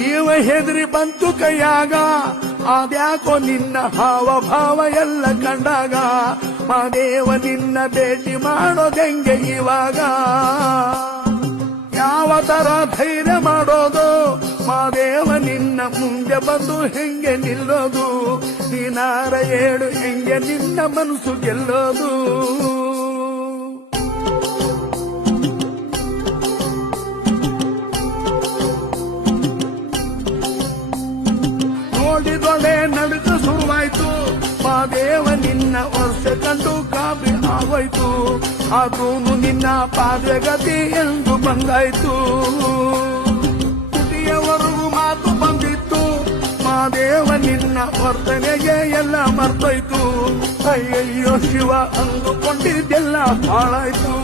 ಜೀವ ಹೆದರಿ ಬಂತು ಕೈಯಾಗ ಅದ್ಯಾಕೋ ನಿನ್ನ ಹಾವ ಭಾವ ಎಲ್ಲ ಕಂಡಾಗ ಮಾದೇವ ನಿನ್ನ ಭೇಟಿ ಮಾಡೋದೆಂಗೆ ಇವಾಗ ಯಾವ ತರ ಧೈರ್ಯ ಮಾಡೋದು ಮಾದೇವ ನಿನ್ನ ಮುಂದೆ ಬಂದು ಹೆಂಗೆ ನಿಲ್ಲೋದು ನೀನಾರ ಹೇಳು ಹೆಂಗೆ ನಿನ್ನ ಮನಸ್ಸು ಗೆಲ್ಲೋದು ನೋಡಿದೊಳೆ ನಡುಕ ಶುರುವಾಯ್ತು ಮಾದೇವ ನಿನ್ನ ವರ್ಷ ಕಂಡು ಕಾಬಿ ಆಗೋಯ್ತು ಆದ್ರೂನು ನಿನ್ನ ಪಾದಗತಿ ಎಂದು ಬಂದಾಯ್ತು ತುಟಿಯವರೆಗೂ ಮಾತು ಬಂದಿತ್ತು ಮಾದೇವ ನಿನ್ನ ವರ್ತನೆಗೆ ಎಲ್ಲ ಮರ್ತೋಯ್ತು ಅಯ್ಯಯ್ಯೋ ಶಿವ ಅಂದುಕೊಂಡಿದ್ದೆಲ್ಲ ಹಾಳಾಯ್ತು